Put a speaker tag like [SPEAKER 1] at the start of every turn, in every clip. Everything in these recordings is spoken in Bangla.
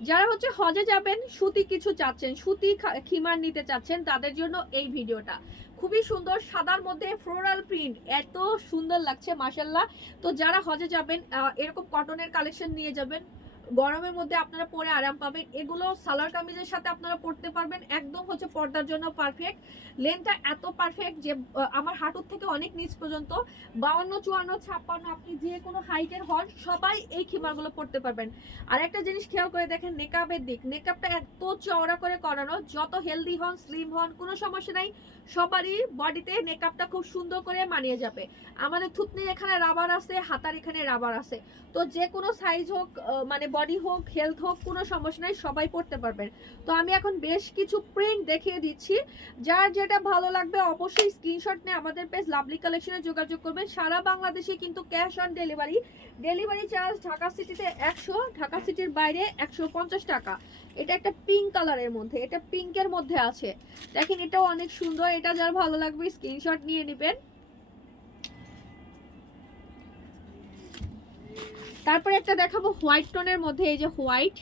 [SPEAKER 1] যারা হচ্ছে হজে যাবেন, সুতি কিছু চাচ্ছেন, সুতি খিমার নিতে চাচ্ছেন, তাদের জন্য এই ভিডিওটা। খুবই সুন্দর সাদার মধ্যে ফ্লোরাল প্রিন্ট এত সুন্দর লাগছে মাসাল্লাহ তো যারা হজে যাবেন এরকম কটনের কালেকশন নিয়ে যাবেন গরমের মধ্যে আপনারা পরে আরাম পাবেন। এগুলো সালোয়ার কামিজের সাথে আপনারা পরতে পারবেন। একদম হচ্ছে পর্দার জন্য পারফেক্ট লেনটা এত পারফেক্ট যে আমার হাঁটুর থেকে অনেক নিচ পর্যন্ত। বাউন্ন, চুয়ান্ন, ছাপ্পান্ন, আপনি যে কোনো হাইটের হন, সবাই এই খিমারগুলো পরতে পারবেন। আর একটা জিনিস খেয়াল করে দেখেন মেকআপের দিক। মেকআপটা এত চওড়া করে করানো, যত হেলদি হন স্লিম হন, কোনো সমস্যা নাই। সবারই বডিতে মেকআপটা খুব সুন্দর করে মানিয়ে যাবে। আমাদের থুতনির এখানে রাবার আছে, হাতার এখানে রাবার আছে। তো যে কোনো সাইজ হোক মানে বডি হোক হেলথ হোক, কোনো সমস্যা নাই, সবাই পড়তে পারবেন। তো আমি এখন বেশ কিছু প্রিন্ট দেখিয়ে দিচ্ছি। যার যেটা ভালো লাগবে অবশ্যই স্ক্রিনশট নিয়ে আমাদের পেজ লাভলি কালেকশনে যোগাযোগ করবেন। সারা বাংলাদেশে কিন্তু cash on delivery delivery charge Dhaka সিটিতে একশো, ঢাকা সিটির বাইরে একশো পঞ্চাশ টাকা। এটা একটা পিঙ্ক কালারের মধ্যে, এটা পিঙ্কের মধ্যে আছে। দেখেন এটাও অনেক সুন্দর, এটা যার ভালো লাগবে স্ক্রিনশট নিয়ে নেবেন। তারপরে একটা দেখাবো হোয়াইট টোনের মধ্যে এই যে হোয়াইট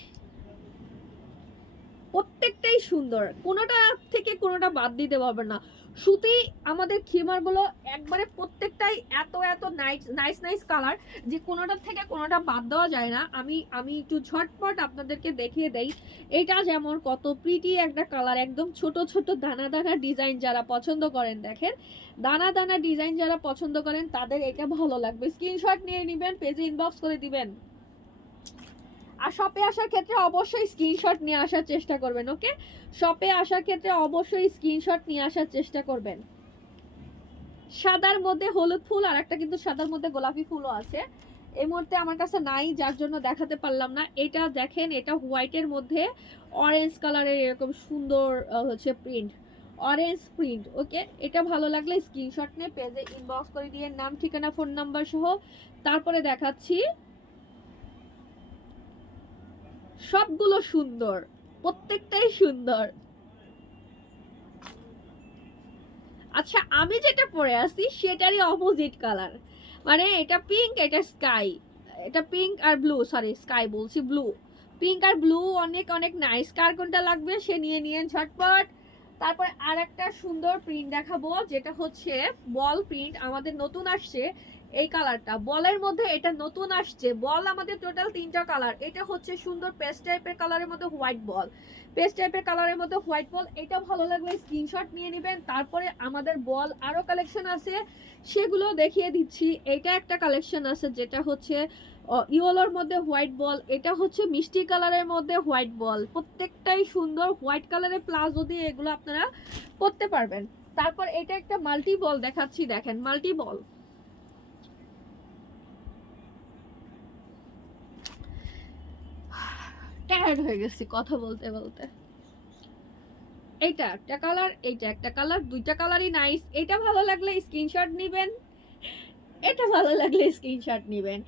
[SPEAKER 1] প্রত্যেকটাই সুন্দর। কোনোটা থেকে কোনোটা বাদ দিতে পারবেন না। সুতি আমাদের খিমারগুলো একবারে প্রত্যেকটাই এত এত নাইস নাইস নাইস কালার যে কোনোটার থেকে কোনোটা বাদ দেওয়া যায় না। আমি আমি একটু ঝটপট আপনাদেরকে দেখিয়ে দেই। এটা যেমন কত প্রিটি একটা কালার একদম ছোট ছোট দানা দানা ডিজাইন যারা পছন্দ করেন, দেখেন। দানা দানা ডিজাইন যারা পছন্দ করেন, তাদের এটা ভালো লাগবে। স্ক্রিনশট নিয়ে নেবেন পেজে ইনবক্স করে দিবেন। আর শপে আসার ক্ষেত্রে অবশ্যই স্ক্রিনশট নিয়ে আসার চেষ্টা করবেন ওকে শপে আসার ক্ষেত্রে অবশ্যই স্ক্রিনশট নিয়ে আসার চেষ্টা করবেন। সাদার মধ্যে হলুদ ফুল, আর একটা কিন্তু সাদার মধ্যে গোলাপি ফুলও আছে। এই মুহূর্তে আমার কাছে নাই, যার জন্য দেখাতে পারলাম না। এটা দেখেন, এটা হোয়াইটের মধ্যে অরেঞ্জ কালারের এরকম সুন্দর হচ্ছে প্রিন্ট অরেঞ্জ প্রিন্ট ওকে এটা ভালো লাগলে স্ক্রিনশট নিয়ে পেজে ইনবক্স করে দিয়ে নাম, ঠিকানা ফোন নাম্বার সহ তারপরে দেখাচ্ছি। সবগুলো সুন্দর, প্রত্যেকটাই সুন্দর। আচ্ছা আমি যেটা পরে আছি সেটারই অপোজিট কালার মানে এটা পিঙ্ক এটা স্কাই এটা পিঙ্ক আর ব্লু সরি স্কাই বলছি ব্লু পিঙ্ক আর ব্লু অনেক অনেক নাইস কার কোনটা লাগবে, সে নিয়ে নিয়ে ঝটপট। তারপর আর একটা সুন্দর প্রিন্ট দেখাবো, যেটা হচ্ছে বল প্রিন্ট আমাদের নতুন আসছে এই কালারটা বলের মধ্যে এটা নতুন আসছে। বল আমাদের টোটাল তিনটা কালার এটা হচ্ছে সুন্দর পেস্ট টাইপের কালারের মধ্যে হোয়াইট বল পেস্ট টাইপের কালারের মধ্যে হোয়াইট বল এটা ভালো লাগবে স্ক্রিনশট নিয়ে নেবেন। তারপরে আমাদের বল আরও কালেকশন আছে। সেগুলো দেখিয়ে দিচ্ছি। এটা একটা কালেকশন আছে, যেটা হচ্ছে ইয়েলোর মধ্যে হোয়াইট বল, এটা হচ্ছে মিষ্টি কালারের মধ্যে হোয়াইট বল। প্রত্যেকটাই সুন্দর হোয়াইট কালারের প্লাজো দিয়ে এগুলো আপনারা পরতে পারবেন। তারপর এটা একটা মাল্টি বল দেখাচ্ছি, দেখেন, মাল্টি বল। টায়ার্ড হয়ে গেছি কথা বলতে বলতে। এইটা, একটা কালার, এইটা, একটা কালার, দুইটা কালারই নাইস এটা ভালো লাগলে স্ক্রিনশট নেবেন। এটা ভালো লাগলে স্ক্রিনশট নেবেন।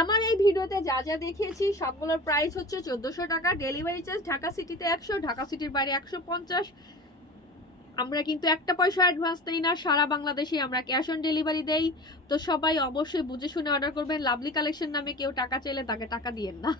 [SPEAKER 1] আমার এই ভিডিওতে যা যা দেখিয়েছি সবগুলোর প্রাইস হচ্ছে চোদ্দোশো টাকা। ডেলিভারি চার্জ ঢাকা সিটিতে একশো, ঢাকা সিটির বাইরে একশো পঞ্চাশ। আমরা কিন্তু একটা পয়সা অ্যাডভান্স নেই না, সারা বাংলাদেশে আমরা ক্যাশ অন ডেলিভারি দেই। তো সবাই অবশ্যই বুঝে শুনে অর্ডার করবেন। লাভলি কালেকশন নামে কেউ টাকা চাইলে তাকে টাকা দিয়েন না।